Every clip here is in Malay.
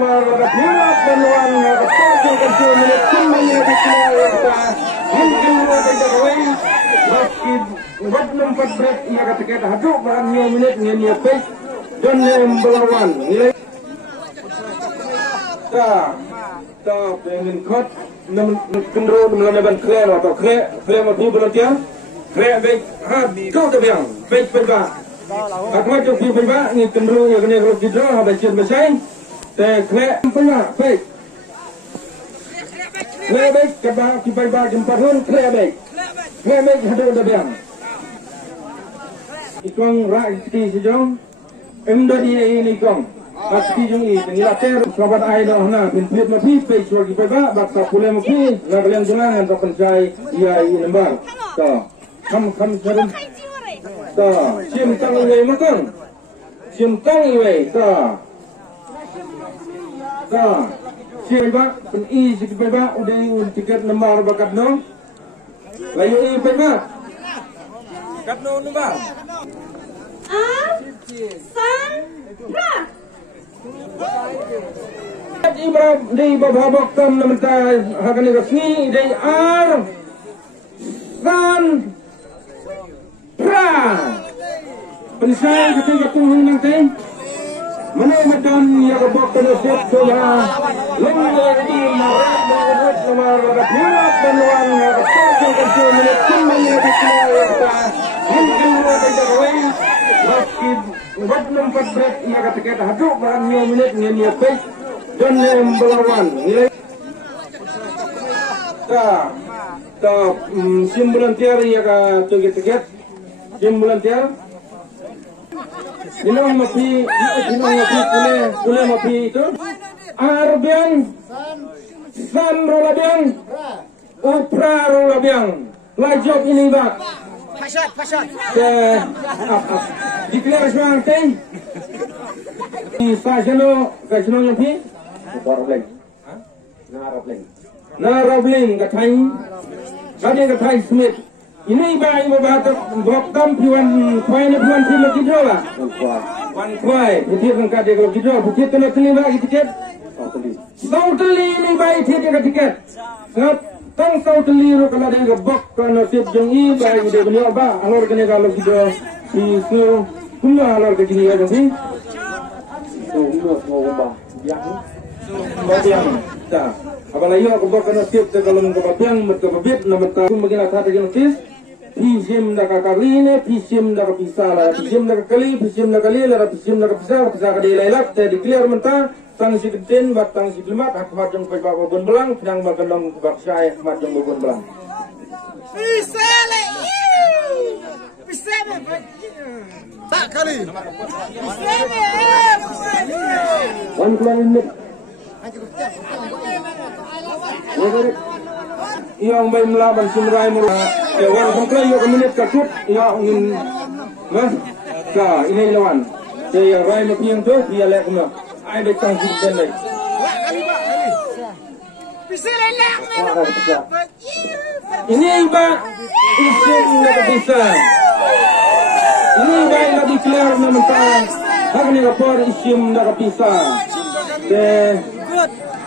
nomor berapa peluang bertemu kecil milik tim menjadi kita mungkin ada jagoan meski belum 4 break ia ketika haduk bahan minit nyanyi pes dan melawan nilai tak pengen kot kendro melawan clear atau clear mati berlantian clear baik kau terbiang baik perbak aku macam perbak ni kendro yang kena kalau kita habis cium bersaing clear perbak baik clear baik kebak perbak jumpa pun clear baik hadap terbiang ikong rak sikit sejauh emdadi ini ikong Akti jung i tinggal ter sahabat ai dah na pinplit mapi pe suagi peba baksa pule mapi na kalian junangan to pencai ia i lembar to kam serum to sim tang iwe makang sim tang iwe to sim ba pen i sik peba udai tiket lembar bakat no layu i peba kat no lembar san ra Ibrahim di babak tam namenta hakani resmi di ar san pra pensai ketika kunjung nanti mana macam ya babak tersiap coba lengah di marat marat nomor berapa peluang bertemu kecil milik tim menjadi kita mungkin ada jagoan meski belum 4 break ia ketika haduk bahan minit nyanyi pes dan melawan nilai tak sim volunteer ia ka tiket sim volunteer dinong mapi pule mapi itu arbiang san rolabiang upra rolabiang lajok ini bak Pasat. Declare semua kan? Sajano yang pi? Robling. Narobling katai. Kadi katai Smith. Ini ibai membahas bokam piwan kuai ni piwan film kita lah. Wan kuai. Putih kan kadi kalau kita putih kena terlibat tiket. Sauteli ini ibai tiket. Sebab tang sauteli ro kalau dia gebok kan sip jeng i bai dia beliau ba alor kena kalau kita si su kumla alor ke gini ya jadi tu mau ba yang dah apalagi aku gebok kan sip kalau ngebabiang merkebabit nama ta mungkin ada lagi notis pisim dah kali ni pisim dah pisah pisim dah kali lah pisim dah pisah kali lailap saya declare mentah tang si keten bat tang si lemak hak macam pai ba bobon belang sedang bagendong bak syai macam bobon belang bisa tak kali wan kulan ini yang bayi melawan simrai mula wan kongklai yo menit katut ya ingin ini lawan saya rai mapiang tu dia lek kena ai de tang jin den bisa lelak ini iba isim nak bisa ini iba nak declare namanya hak ni rapor isim nak bisa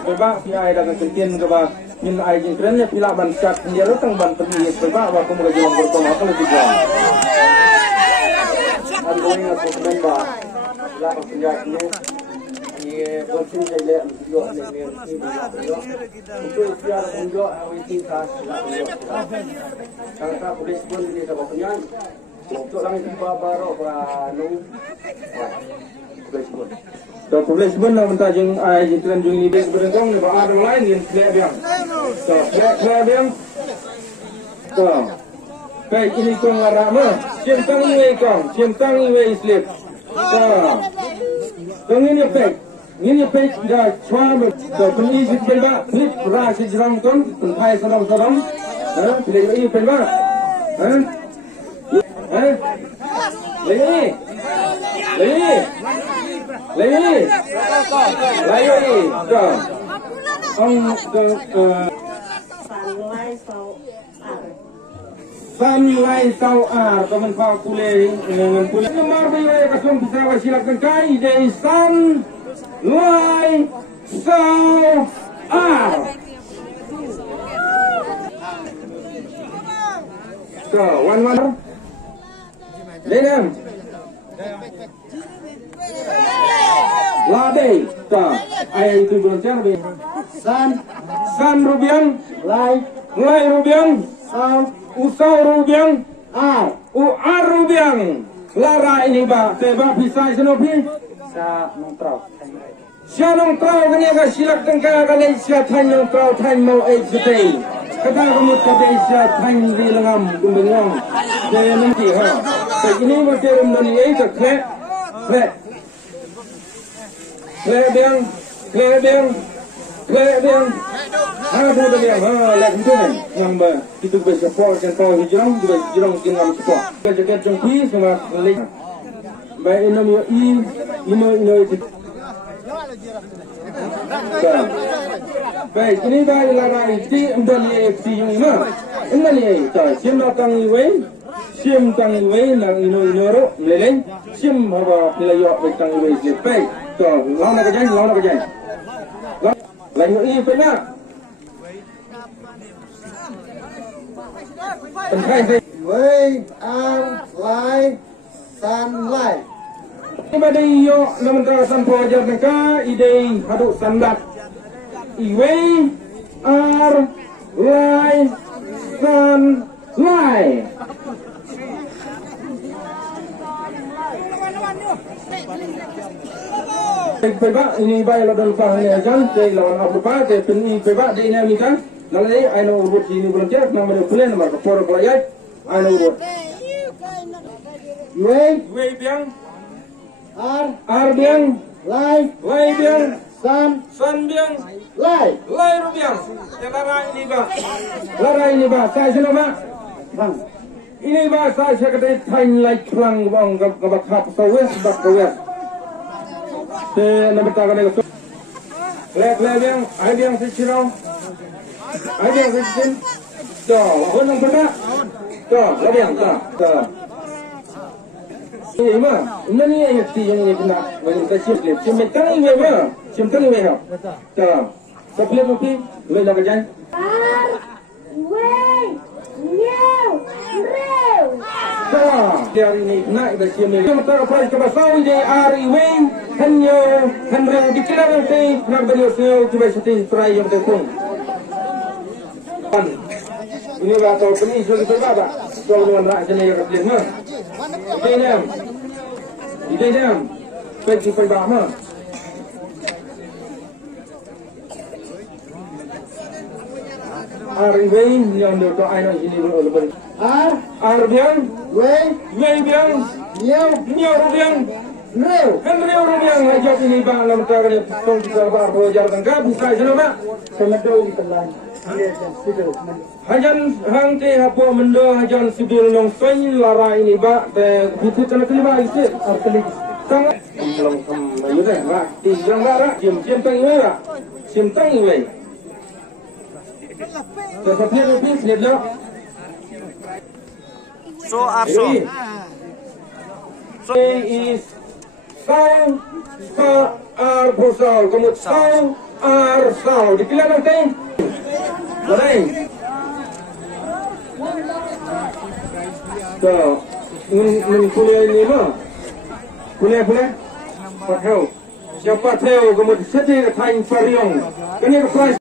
beba ai dah kentien ke ba min ai jin kren ya pila ban sak dia rotang ban temi beba wa ko mo jong bertong apa lebih jauh andoing aku memba la penjak ni ये बच्चे चले जो ने itu siar unjuk awiti tas kata polis pun ini sebabnya untuk lang tiba baru beranu polis pun nak minta jeng ai jentran jeng ini des berengkong ni ba ada lain yang klebiang klebiang to kai ini kong arama cintang ini slip to ini pek ini pek dah cuama to peni sit pelba flip ra si jrang ton pai salam pilih ini pelba lagi to Sanlai sau teman kau pulih dengan pulih. Nomor bila kasung bisa wasilakan kai dari Sanlai Sao R. So, one. Lên em. Lade. So, ai tu belum cakap ni. San Rubiang. Lai Rubiang. Usau Rubiang. R Rubiang. Lara ini ba. Teba pisai senopi. Siya nong trao kanya ka silak tengka kalay siya tan nong trao tan mau setay. Kata kamu kadai siya tan di langam kumbengong. Saya nanti ha. Begini macam mana ni itu klep. Klep biang. Ada biang. Lagi tu kan. Yang ber itu bersupport dan tahu hijrah tinggal support. Jaga jongki semua lek. Baik ino itu. Baik, ini baik larai di Indonesia FC ini mah. Indonesia, sim datang iwe, nang ino meleleng, sim apa pelayak datang iwe lepai. So, lawan nak kerja. Lain ini pernah. Wei, Ar, Lai, San, Lai. Pada iyo namun terasan pelajar mereka ide haduk sandat iwe R Lai San Lai. Pebak ini bayar lawan fahnya jan, lawan apa? Ini pebak di ini kan. Lalu I know urut ini belum jelas nama dia plan nama kapor pelayat. I know urut. Iwe biang. R biang. Lai biang. San biang. Lai biang. Lara ini ba. Saya selama. Ini ba saya kata time like perang bang gabak hap sawes bak kawes. Nama tak ada. Lai biang. I biang secirau. I biang secin. Tuh, orang pernah. Tuh, lai biang. Tuh. Ini mah, ini yang ini kena bagi kita siap. Siap iwe mah, siap iwe ha. Tuh, siap kopi, iwe nak kerja. Tuh, dia ini kena kita siap ni. Kita tak apa kita pasal je iwe, hanya dikira nanti nak beli sel cuba setting try yang terpun. Ini bakal beli sudah berapa? Kalau orang nak jenis yang beli mah. Ide jam. Pergi pergi R yang dia tu aina ini boleh. R biang. Wei biang. Niau biang. Reu biang. Ajak ini bang lam tak ada tong kita berjar tangga bisa selama. Semedau di telan. Hajan hang te hapo mendo hajan sibil nong soin lara ini ba te itu kena kelima itu artinya sangat belum kembali dah rak tiang lara sim tang iwe sesuatu lebih sedap so is sao ar bosal kemudian sao dikira nanti boleh. So, kuliah ini mah, kuliah, pathau, siapa tahu kemudian sedih kain pariong, kena price.